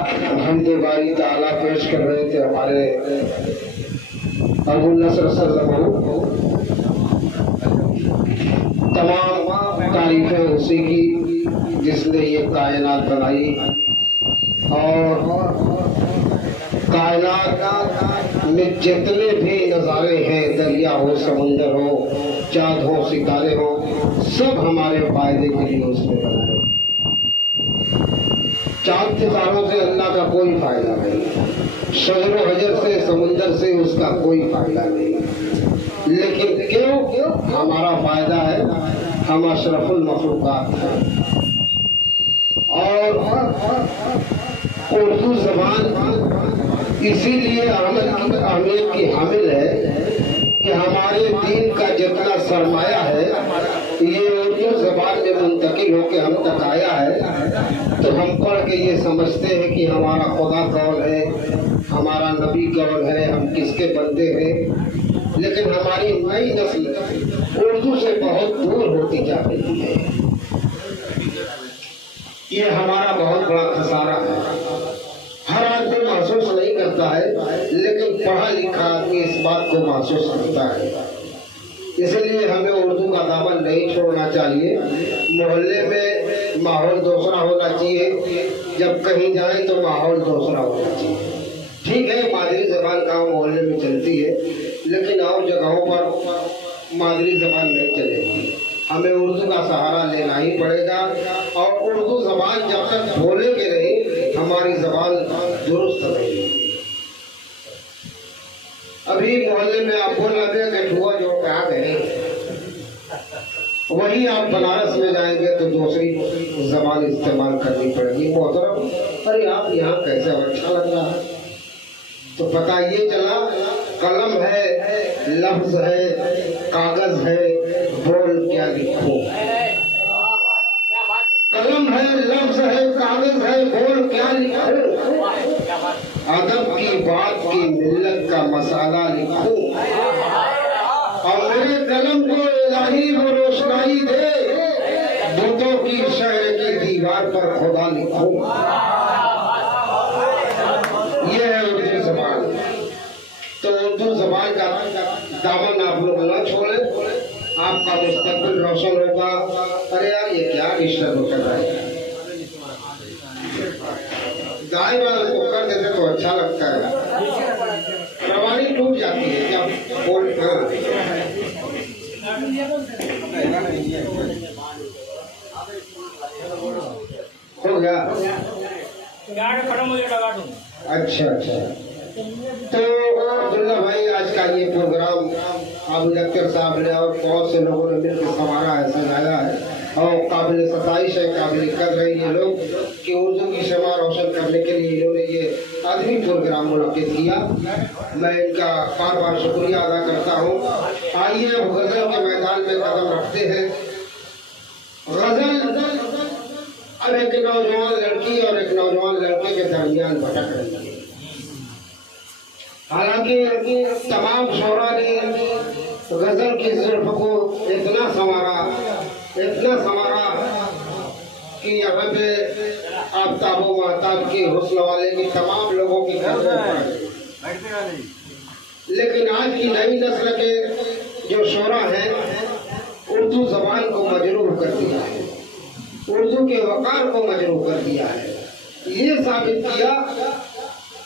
हम तो बारी ताला पेश कर रहे थे हमारे अबुल नसर सल्लल्लाहु तमाम तारीफें उसी की जिसने ये कायनात बनाई और कायनात में जितने भी नज़ारे हैं, दरिया हो, समुंदर हो, चाँद हो, सितारे हो, सब हमारे फायदे के लिए उसने बनाए। चाँद सितारों से अल्लाह का कोई फायदा नहीं, शजर व हजर से, समुंदर से उसका कोई फायदा नहीं। लेकिन क्यों हमारा फायदा है, हम अशरफुल मखलूकात हैं। और उर्दू जबान इसीलिए अहमियत की हामिल है कि हमारे दीन का जितना सरमाया है ये उर्दू जबान में मुंतकिल होकर हम तक आया है। तो हम पढ़ के ये समझते हैं कि हमारा खुदा कौन है, हमारा नबी कौन है, हम किसके बंदे हैं। लेकिन हमारी नई नस्ल उर्दू से बहुत दूर होती जा रही है। ये हमारा बहुत बड़ा खसारा है। हर आदमी महसूस नहीं करता है, लेकिन पढ़ा लिखा आदमी इस बात को महसूस करता है। इसलिए हमें उर्दू का दामन नहीं छोड़ना चाहिए। मोहल्ले में माहौल दूसरा होना चाहिए, जब कहीं जाए तो माहौल दूसरा होना चाहिए। ठीक है, मादरी जबान गाँव मोहल्ले में चलती है, लेकिन और जगहों पर मादरी जबान नहीं चलेगी। हमें उर्दू का सहारा लेना ही पड़ेगा। और उर्दू जबान जब तक बोलेंगे नहीं, हमारी जबान दुरुस्त रहेगी। अभी मोहल्ले में आप बोल रहे थे कि ठुआ जो क्या कहें, वही आप बनारस में जाएंगे तो दूसरी जबान इस्तेमाल करनी पड़ेगी। मोहतरम, अरे आप यहाँ कैसे, अच्छा लग रहा है। तो पता ये चला, कलम है, लफ्ज है, कागज है, बोल क्या लिखो। कलम है, लफ्ज है, कागज है, बोल क्या लिखो। अदब की बात की मिल्लत का मसाला लिखो। और मेरे कलम को इलाही वो रोशनाई दे, बुतों की शहर की दीवार पर खुदा लिखो। ये है उर्दू जबान। तो उर्दू जबान का दामन आप लोग न छोड़े, आपका मुस्तकबिल रोशन होगा। अरे यार, ये क्या डिस्टर्ब कर रहा है। गाय वाला को कर देते तो अच्छा लगता है, रवानी टूट जाती है जब बोल। हो गया, अच्छा अच्छा। तो अब्दुल्ला भाई, आज का ये प्रोग्राम अबू अख्तर साहब ने और बहुत से लोगों ने मिलकर संवारा है, सजाया है। और काबिल सताइश है, काबिल कर रहे ये लोग कि उर्दू की शमा रोशन करने के लिए इन्होंने ये आदमी प्रोग्राम मुनक्किद किया। मैं इनका बार बार शुक्रिया अदा करता हूँ। आइए अब गजल के मैदान में कदम रखते हैं। गजल अब एक नौजवान लड़की और एक नौजवान लड़के के दरमियान भटक रही है। हालांकि तमाम शोरा ने गजल की जुल्फ को इतना संवारा कि यहाँ पे आफ्ताब व महताब की हुस्न वाले की तमाम लोगों की लेकिन आज की नई नस्ल के जो शोरा हैं, उर्दू जबान को मजरूह कर दिया है, उर्दू के वकार को मजरूह कर दिया है। ये साबित किया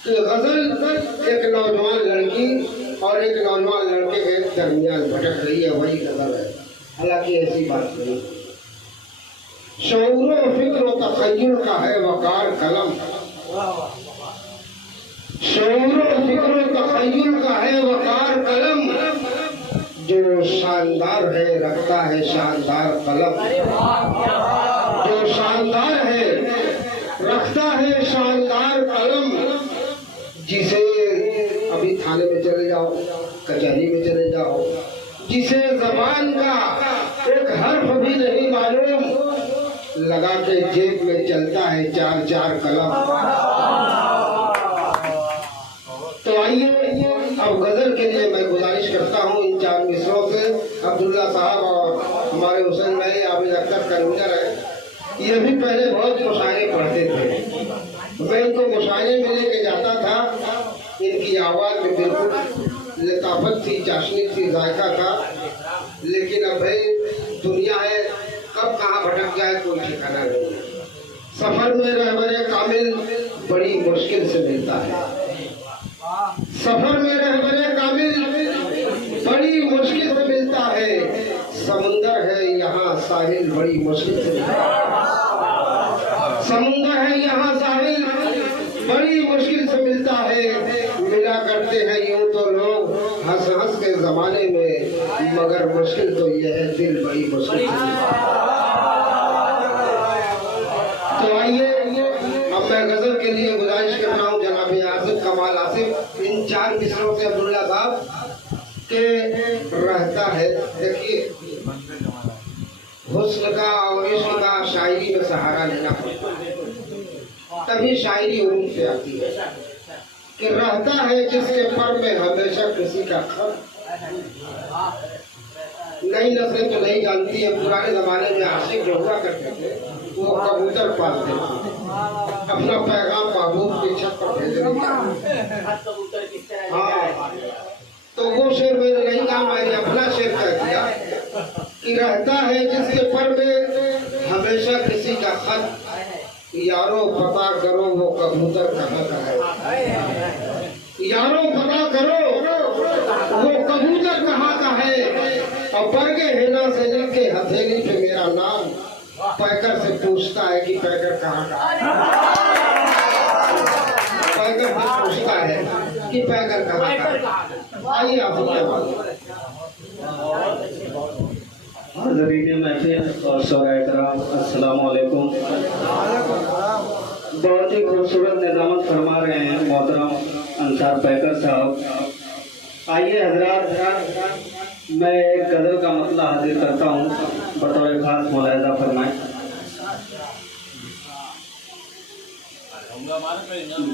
कि गजल एक नौजवान लड़की और एक नौजवान लड़के के दरमियान भटक रही है, वही गजल है। हालांकि ऐसी बात नहीं। शऊर व फिक्र व तखय्युल का है वकार कलम, शऊर व फिक्र व तखय्युल का है वकार कलम, जो शानदार है रखता है शानदार कलम, जो शानदार है रखता है शानदार कलम। जिसे अभी थाने में चले जाओ, कचहरी में चले जाओ, जिसे जबान का एक हर्फ भी नहीं मालूम, लगा के जेब में चलता है चार चार कलम। तो आइए अब गजल के लिए मैं गुजारिश करता हूँ इन चार मिसरों से। अब्दुल्ला साहब और हमारे हुसैन भाई आबिद अख्तर कन्वीनर है, ये भी पहले बहुत मुशायरे पढ़ते थे। मैं इनको आवाज में बिल्कुल लताफत थी, चाशनी थी, जायका था। लेकिन अब भाई दुनिया है, कब कहाँ भटक जाए कोई ठिकाना नहीं। सफर में रहबरे कामिल बड़ी मुश्किल से मिलता है। सफर में रहबरे कामिल बड़ी मुश्किल से मिलता है। समुंदर है यहाँ साहिल बड़ी मुश्किल से मिलता है। समुंदर है यहाँ साहिल बड़ी मुश्किल से मिलता है। मिला करते हैं यूं तो लोग हंस हंस के जमाने में, मगर मुश्किल तो यह है दिल बड़ी मुश्किल से मिलता है। तो आइए अब मैं गजल के लिए गुजारिश कर रहा हूँ जनाब आसिफ कमाल आसिफ, इन 4 मिसरों से अब्दुल्ला साहब के रहता है। देखिए हुस्न का और इश्क का शायरी में सहारा लेना पड़ता है, तभी शायरी उर्दू से आती है। कि रहता है जिसके पर में हमेशा किसी का खत। नई नस्लें तो नहीं जानती है, पुराने जमाने में आशिक जो हुआ करते थे वो कबूतर पालते थे, अपना पैगाम महबूब की छत पर भेजने का। हाँ, तो वो शेर मैंने नहीं कहा, मैंने अपना शेर कह दिया कि रहता है जिसके पर में हमेशा किसी का खत। यारो पता करो वो कबूतर कहाँ का है। यारो पता करो वो कबूतर कहाँ का है। और बरगे हेना से लेके हथेली पे मेरा नाम, पैकर से पूछता है कि पैकर कहाँ का है। पैकर से पूछता है कि पैकर कहाँ का है। आइए आप क्या बात। हज़रीन महफिल और शोराए कराम, अस्सलाम वालेकुम। बहुत ही खूबसूरत निज़ामत फरमा रहे हैं मोहतरम अंसार पैकर साहब। आइए हजरात, मैं एक गज़ल का मतला हाजिर करता हूँ, बतौर खास मुलाहिज़ा फरमाएं।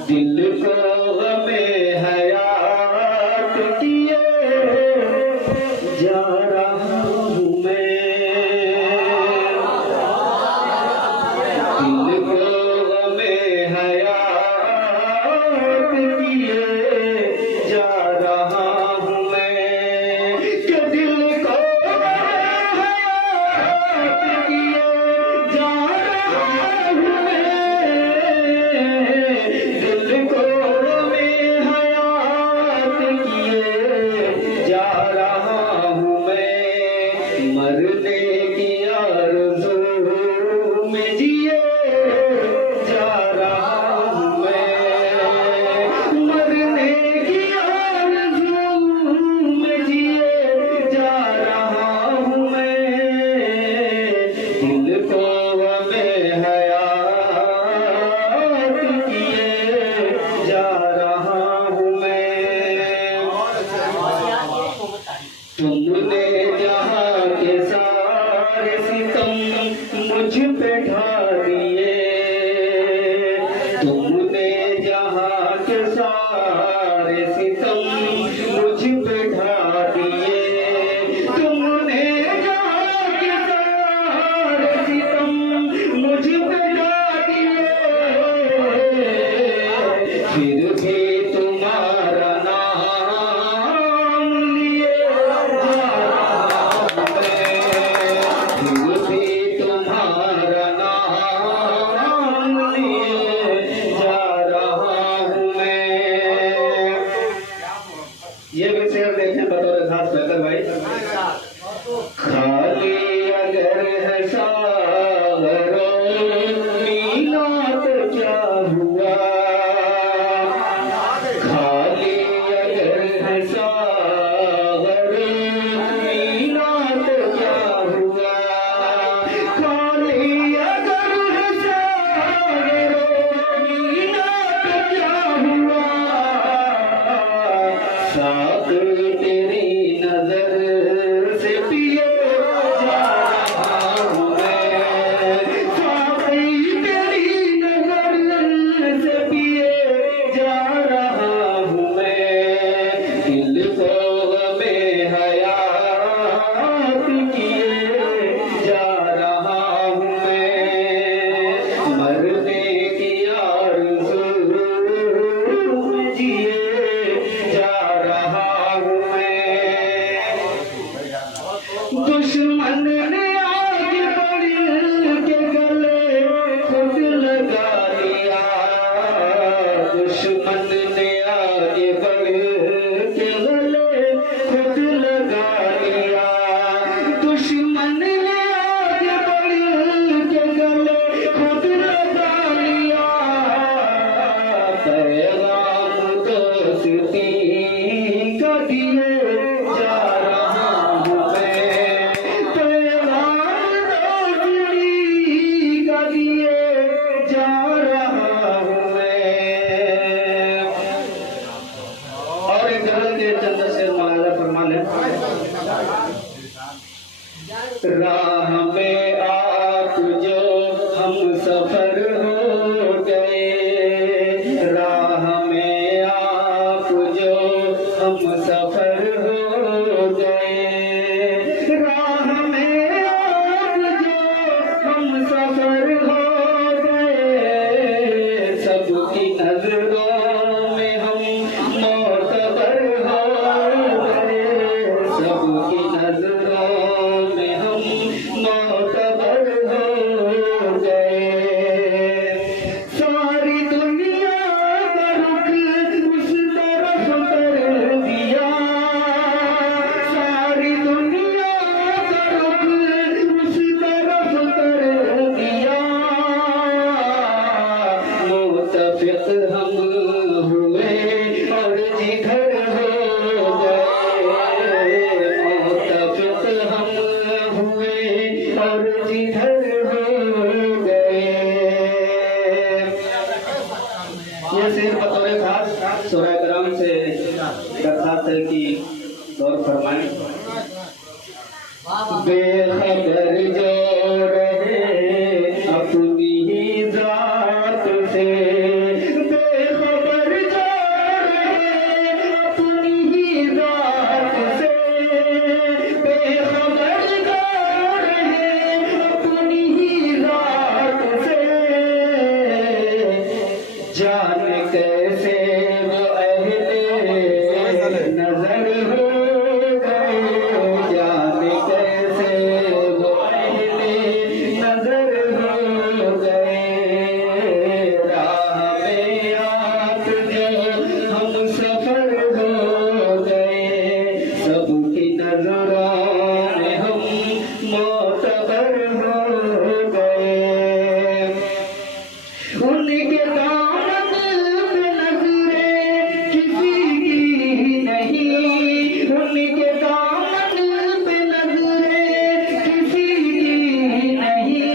दिल को गमे हयात किए जा रहा हूँ मैं, दिल को गमे हयात किए जा रहा हूँ मैं, कि दिल को गमे हयात किए जा रहा हूँ मैं, दिल को गमे हयात किए जा रहा हूँ मैं, मरने की आरज़ू में जिए जा रहा हूँ मैं, मरने की आरज़ू में जिए जा रहा हूँ मैं, दिल को गमे हयात किए जा रहा हूँ मैं। तुमने जहाँ के सारे सितम मुझ पे ढा दिए, तुमने जहाँ के सारे सितम मुझ पे ढा दिए, तुमने जहाँ के सारे सितम मुझ पे ढा दिए, फिर भी तुम्हारा नाम लिए जा रहा हूँ मैं, फिर भी तुम्हारा नाम लिए जा रहा हूँ मैं। मुताबिक हम हुए और जिधर हो गए, मुताबिक हम हुए और जिधर हो गए। ये शेर बतौर खास सूरह कलाम से दरखास्त है कि गौर फरमाएं। बेखबर जो रहे अपनी ही जात से, बेखबर जो रहे अपनी ही जात से, बेखबर जो रहे अपनी ही जात से, जाने कैसे वो अहले नजर हो गए, जाने कैसे वो अहले नजर हो गए। राह में आप जो हम सफर हो गए, सबकी नजरों में हम मोतबर हो गए। उनके दामन पे नजरें किसी की नहीं, उनके दामन पे नजरें किसी की नहीं।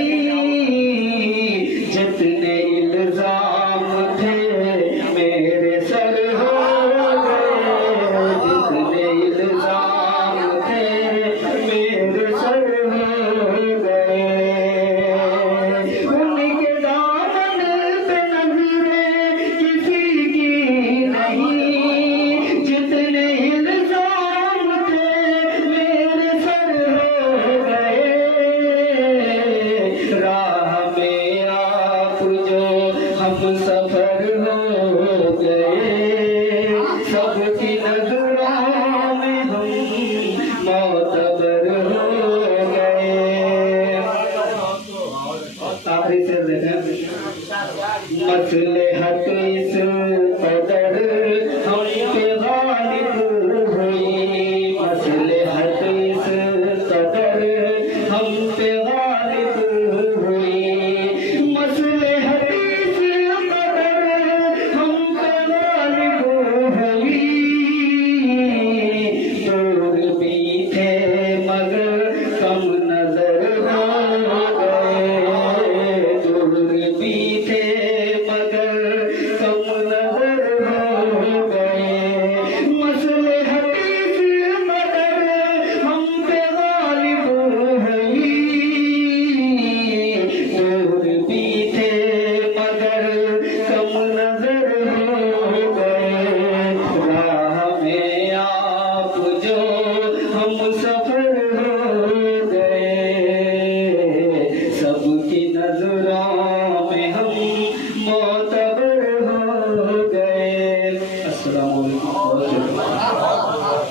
जितने इल्जाम थे मेरे सर हो गए, जितने इल्जाम थे मेरे सर हो गए। उनके दामन पे नजरें किसी की नहीं, जितने इल्जाम थे मेरे सर हो गए। राह में आप जो हम सफर हो गए, सबकी नजरों में हम मोतबर हो गए। आखिरी शेर देखें। मसलहत इस कदर हम पे गालिब हुई, मसलहत इस कदर हम पे गालिब हुई, मसलहत इस कदर हम पे गालिब हुई। दूर भी थे मगर कम नजर हो गए, दूर भी थे मगर कम नजर हो गए। मसलहत इस कदर हम पे गालिब हुई, दूर भी थे मगर कम नजर हो गए। राह में आप जो हम सफर हो गए, सबकी नजरों में हम मोतबर हो गए। अस्सलाम वालेकुम।